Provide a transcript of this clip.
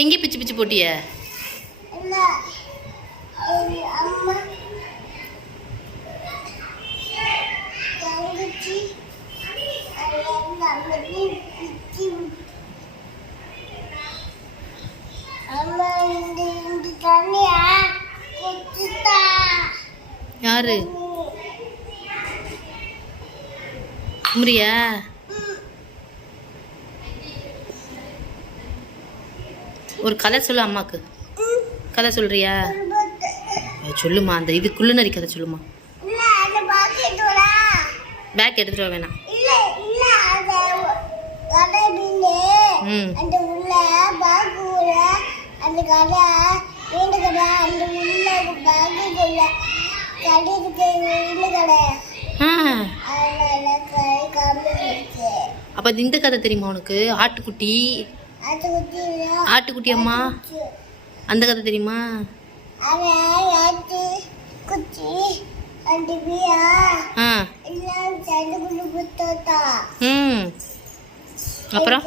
எங்கே பிச்சு பிச்சு போட்டிய? யாரு குமரியா? ஒரு கதை சொல்லு அம்மாக்கு. கதை சொல்றியா? சொல்லுமா, அந்த இதுக்குள்ள நரி கதை சொல்லுமா. பேக் எடுத்துட்டு வா வேணாம். அப்ப இந்த கதை தெரியுமா உனக்கு? ஆட்டுக்குட்டி ஆட்டுக்குட்டி அம்மா, அந்த கதை தெரியுமா? அப்புறம்